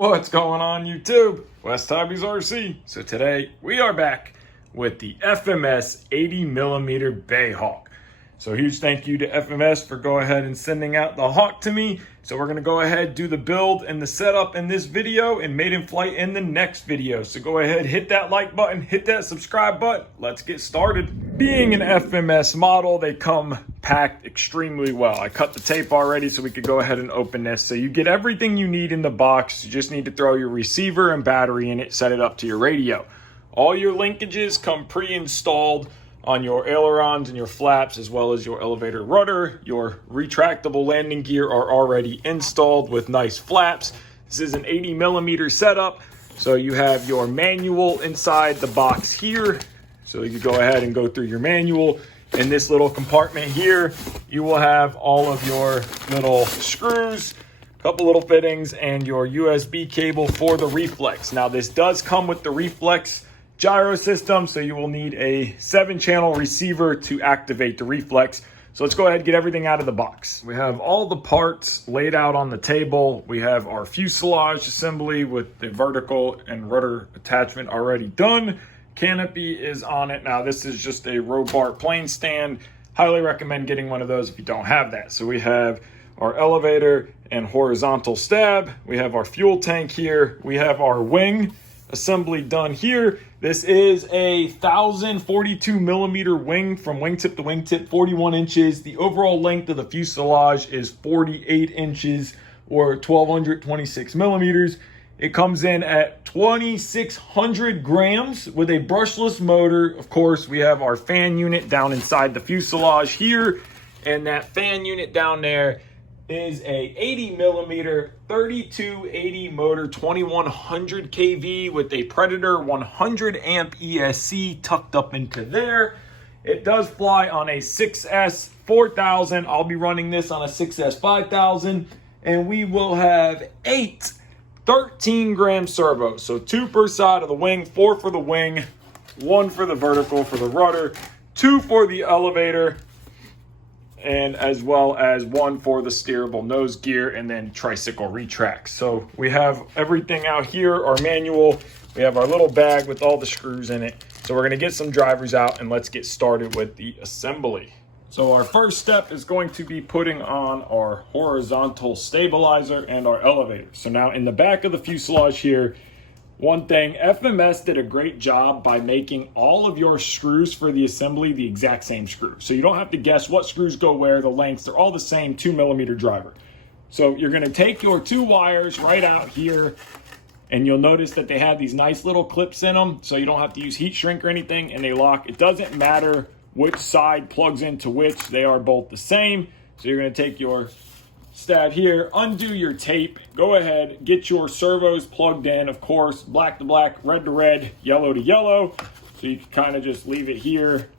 What's going on YouTube? WestHobbiesRC. So today we are back with the FMS 80mm Bae Hawk. So huge thank you to FMS for go ahead and sending out the Hawk to me. So we're gonna go ahead, do the build and the setup in this video and made in flight in the next video. So go ahead, hit that like button, hit that subscribe button. Let's get started. Being an FMS model, they come packed extremely well. I cut the tape already so we could go ahead and open this. So you get everything you need in the box. You just need to throw your receiver and battery in it, set it up to your radio. All your linkages come pre-installed on your ailerons and your flaps, as well as your elevator rudder. Your retractable landing gear are already installed with nice flaps. This is an 80mm setup. So you have your manual inside the box here. So you go ahead and go through your manual. In this little compartment here, you will have all of your little screws, a couple little fittings, and your USB cable for the reflex. Now this does come with the reflex gyro system, so you will need a 7-channel receiver to activate the reflex. So let's go ahead and get everything out of the box. We have all the parts laid out on the table. We have our fuselage assembly with the vertical and rudder attachment already done. Canopy is on it. Now this is just a Robart plane stand. Highly recommend getting one of those if you don't have that. So we have our elevator and horizontal stab. We have our fuel tank here. We have our wing assembly done here. This is a 1042mm wing from wingtip to wingtip, 41 inches. The overall length of the fuselage is 48 inches or 1226 millimeters. It comes in at 2,600 grams with a brushless motor. Of course, we have our fan unit down inside the fuselage here, and that fan unit down there is a 80mm 3280 motor, 2100 kV with a Predator 100 amp ESC tucked up into there. It does fly on a 6S 4000. I'll be running this on a 6S 5000, and we will have 8 13-gram servos. So 2 per side of the wing, 4 for the wing, 1 for the vertical for the rudder, 2 for the elevator, and as well as 1 for the steerable nose gear, and then tricycle retracts. So we have everything out here, our manual. We have our little bag with all the screws in it. So we're gonna get some drivers out and let's get started with the assembly. So our first step is going to be putting on our horizontal stabilizer and our elevator. So now in the back of the fuselage here, one thing, FMS did a great job by making all of your screws for the assembly the exact same screw. So you don't have to guess what screws go where, the lengths, they're all the same 2mm driver. So you're gonna take your 2 wires right out here, and you'll notice that they have these nice little clips in them, so you don't have to use heat shrink or anything, and they lock. It doesn't matter which side plugs into which, they are both the same. So you're gonna take your stab here, undo your tape, go ahead, get your servos plugged in, of course, black to black, red to red, yellow to yellow. So you can kind of just leave it here,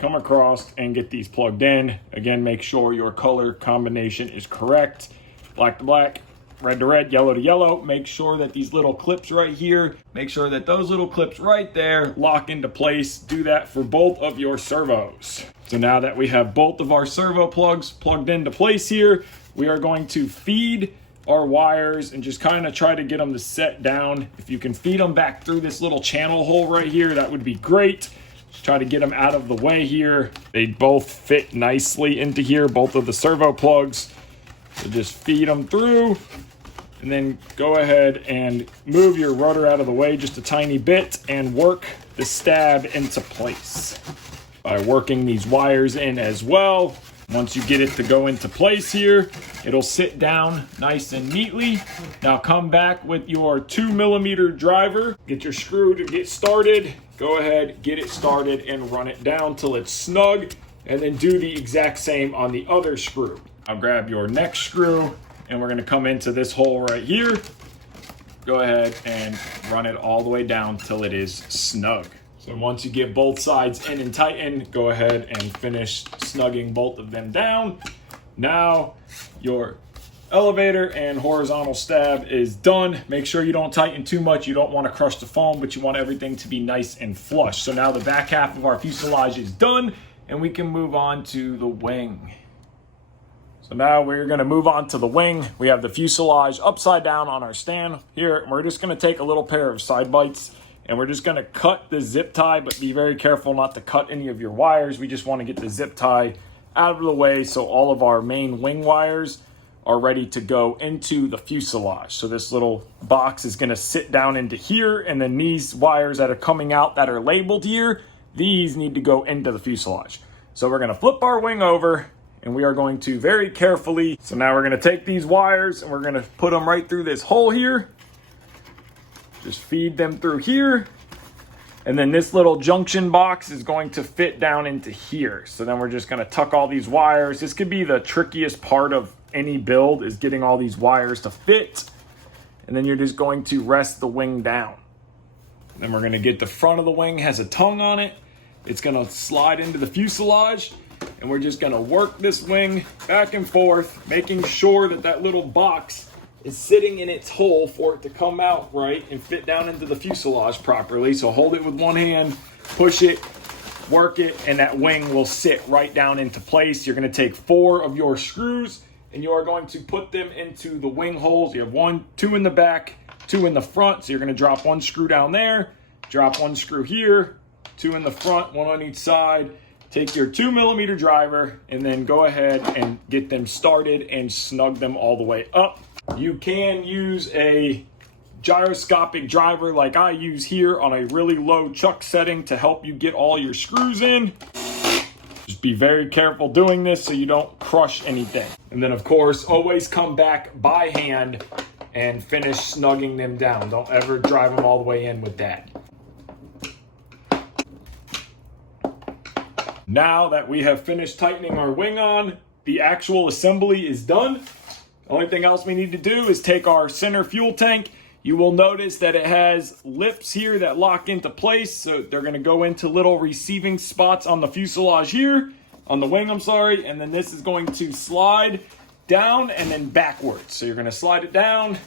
come across and get these plugged in. Again, make sure your color combination is correct. Black to black, red to red, yellow to yellow. Make sure that these little clips right here, make sure that those little clips right there lock into place. Do that for both of your servos. So now that we have both of our servo plugs plugged into place here, we are going to feed our wires and just kind of try to get them to set down. If you can feed them back through this little channel hole right here, that would be great. Just try to get them out of the way here. They both fit nicely into here, both of the servo plugs. So just feed them through, and then go ahead and move your rudder out of the way just a tiny bit and work the stab into place by working these wires in as well. Once you get it to go into place here, it'll sit down nice and neatly. Now come back with your 2mm driver, get your screw to get started. Go ahead, get it started and run it down till it's snug, and then do the exact same on the other screw. Now grab your next screw, and we're gonna come into this hole right here. Go ahead and run it all the way down till it is snug. So once you get both sides in and tighten, go ahead and finish snugging both of them down. Now your elevator and horizontal stab is done. Make sure you don't tighten too much. You don't want to crush the foam, but you want everything to be nice and flush. So now the back half of our fuselage is done, and we can move on to the wing. So now we're going to move on to the wing. We have the fuselage upside down on our stand here. We're just going to take a little pair of side bites and we're just going to cut the zip tie, but be very careful not to cut any of your wires. We just want to get the zip tie out of the way so all of our main wing wires are ready to go into the fuselage. So this little box is going to sit down into here, and then these wires that are coming out that are labeled here, these need to go into the fuselage. So we're going to flip our wing over, and we are going to very carefully, so now we're going to take these wires and we're going to put them right through this hole here. Just feed them through here. And then this little junction box is going to fit down into here. So then we're just going to tuck all these wires. This could be the trickiest part of any build, is getting all these wires to fit. And then you're just going to rest the wing down. Then we're going to get the front of the wing, has a tongue on it. It's going to slide into the fuselage. And we're just going to work this wing back and forth, making sure that that little box is sitting in its hole for it to come out right and fit down into the fuselage properly. So hold it with one hand, push it, work it, and that wing will sit right down into place. You're going to take 4 of your screws and you are going to put them into the wing holes. You have 2 in the back, 2 in the front. So you're going to drop 1 screw down there, drop 1 screw here, 2 in the front, 1 on each side. Take your 2mm driver and then go ahead and get them started and snug them all the way up. You can use a gyroscopic driver like I use here on a really low chuck setting to help you get all your screws in. Just be very careful doing this so you don't crush anything. And then of course, always come back by hand and finish snugging them down. Don't ever drive them all the way in with that. Now that we have finished tightening our wing on, the actual assembly is done. The only thing else we need to do is take our center fuel tank. You will notice that it has lips here that lock into place. So they're going to go into little receiving spots on the fuselage here, on the wing, I'm sorry. And then this is going to slide down and then backwards. So you're going to slide it down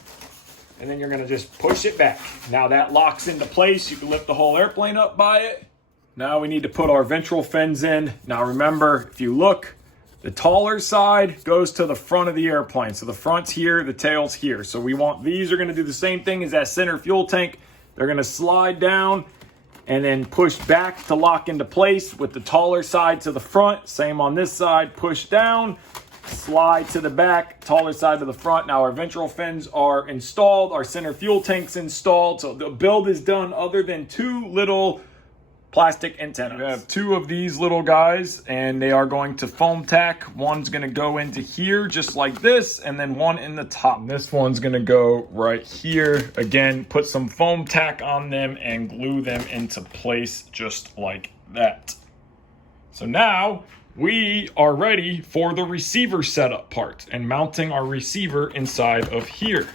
and then you're going to just push it back. Now that locks into place. You can lift the whole airplane up by it. Now we need to put our ventral fins in. Now remember, if you look, the taller side goes to the front of the airplane. So the front's here, the tail's here. So we want, these are gonna do the same thing as that center fuel tank. They're gonna slide down and then push back to lock into place with the taller side to the front. Same on this side, push down, slide to the back, taller side to the front. Now our ventral fins are installed, our center fuel tank's installed. So the build is done other than 2 little plastic antennas. We have 2 of these little guys and they are going to foam tack. One's going to go into here just like this and then 1 in the top. This one's going to go right here. Again, put some foam tack on them and glue them into place just like that. So now we are ready for the receiver setup part and mounting our receiver inside of here.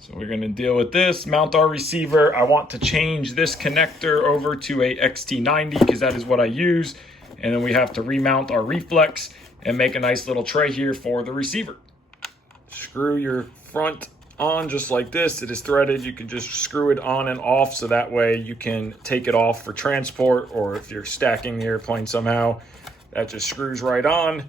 So we're going to deal with this, mount our receiver. I want to change this connector over to a XT90 because that is what I use. And then we have to remount our reflex and make a nice little tray here for the receiver. Screw your front on just like this. It is threaded. You can just screw it on and off so that way you can take it off for transport, or if you're stacking the airplane somehow, that just screws right on,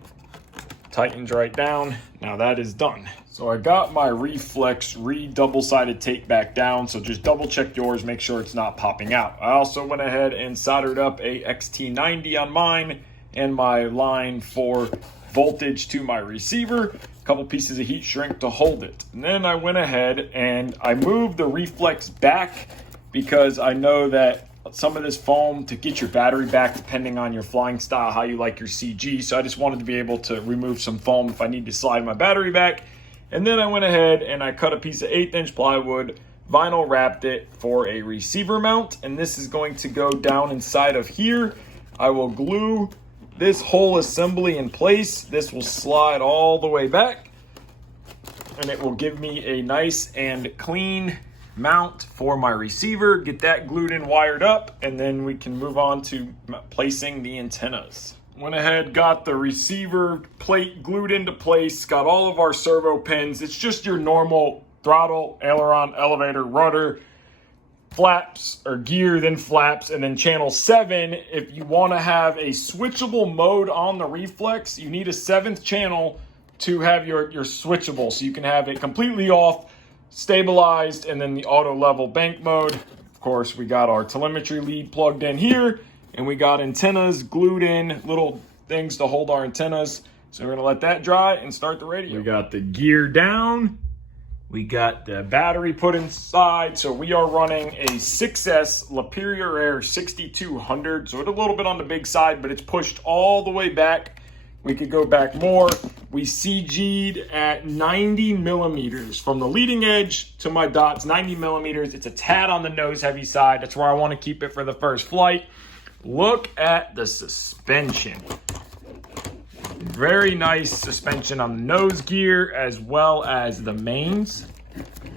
tightens right down. Now that is done. So I got my reflex double-sided tape back down, so just double check yours, make sure it's not popping out. I also went ahead and soldered up a XT90 on mine and my line for voltage to my receiver, a couple pieces of heat shrink to hold it. And then I went ahead and I moved the reflex back because I know that some of this foam to get your battery back, depending on your flying style, how you like your CG. So I just wanted to be able to remove some foam if I need to slide my battery back. And then I went ahead and I cut a piece of 1/8" plywood, vinyl wrapped it for a receiver mount. And this is going to go down inside of here. I will glue this whole assembly in place. This will slide all the way back and it will give me a nice and clean mount for my receiver. Get that glued in, wired up, and then we can move on to placing the antennas. Went ahead, got the receiver plate glued into place, got all of our servo pins. It's just your normal throttle, aileron, elevator, rudder, flaps or gear, then flaps, and then channel 7. If you want to have a switchable mode on the reflex, you need a 7th channel to have your switchable. So you can have it completely off, stabilized, and then the auto level bank mode. Of course, we got our telemetry lead plugged in here, and we got antennas glued in, little things to hold our antennas. So we're gonna let that dry and start the radio. We got the gear down. We got the battery put inside. So we are running a 6S Lapierre Air 6200. So it's a little bit on the big side, but it's pushed all the way back. We could go back more. We CG'd at 90 millimeters from the leading edge to my dots, 90 millimeters. It's a tad on the nose heavy side. That's where I want to keep it for the first flight. Look at the suspension. Very nice suspension on the nose gear as well as the mains.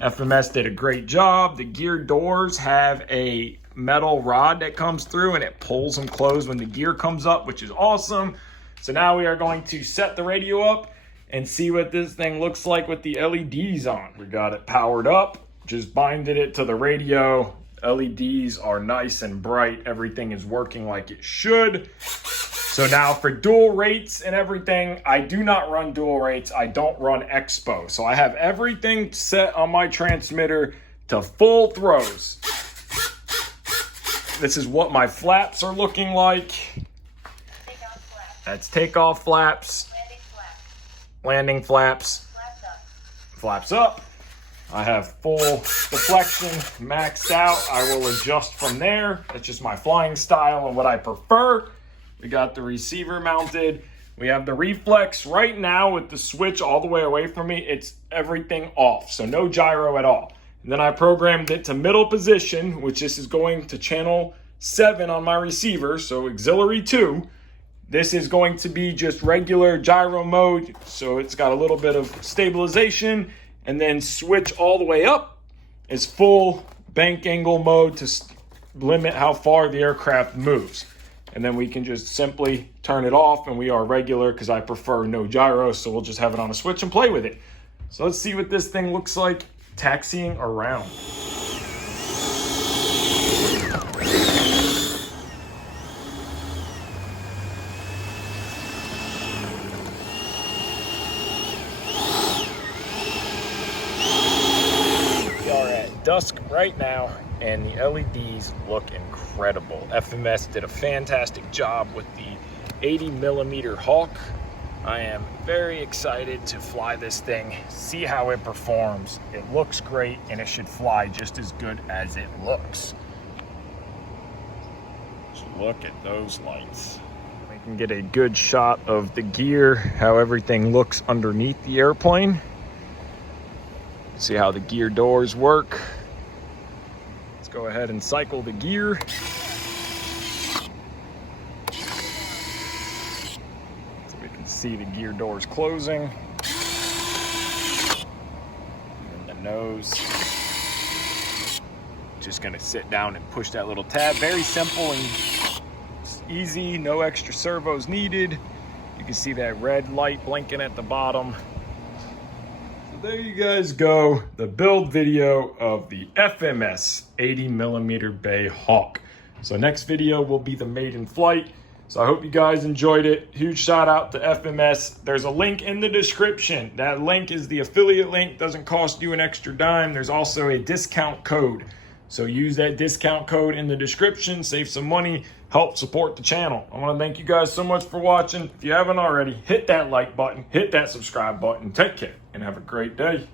FMS did a great job. The gear doors have a metal rod that comes through and it pulls them closed when the gear comes up, which is awesome. So now we are going to set the radio up and see what this thing looks like with the LEDs on. We got it powered up, just binded it to the radio. LEDs are nice and bright. Everything is working like it should. So now for dual rates and everything, I do not run dual rates. I don't run Expo. So I have everything set on my transmitter to full throws. This is what my flaps are looking like. That's takeoff flaps. Landing flaps. Flaps up. I have full deflection maxed out. I will adjust from there. That's just my flying style and what I prefer. We got the receiver mounted. We have the reflex right now with the switch all the way away from me. It's everything off, so no gyro at all. And then I programmed it to middle position, which this is going to channel 7 on my receiver, so auxiliary 2. This is going to be just regular gyro mode, so it's got a little bit of stabilization. And then switch all the way up is full bank angle mode to limit how far the aircraft moves. And then we can just simply turn it off and we are regular because I prefer no gyro. So we'll just have it on a switch and play with it. So let's see what this thing looks like taxiing around. We are at dusk right now, and the LEDs look incredible. FMS did a fantastic job with the 80 millimeter Hawk. I am very excited to fly this thing, see how it performs. It looks great, and it should fly just as good as it looks. Just look at those lights. We can get a good shot of the gear, how everything looks underneath the airplane. See how the gear doors work. Let's go ahead and cycle the gear. So we can see the gear doors closing. And the nose. Just gonna sit down and push that little tab. Very simple and easy, no extra servos needed. You can see that red light blinking at the bottom. There you guys go, the build video of the FMS 80 millimeter Bae Hawk. So next video will be the maiden flight. So I hope you guys enjoyed it. Huge shout out to FMS. There's a link in the description. That link is the affiliate link, doesn't cost you an extra dime. There's also a discount code. So use that discount code in the description, save some money, help support the channel. I want to thank you guys so much for watching. If you haven't already, hit that like button, hit that subscribe button. Take care and have a great day.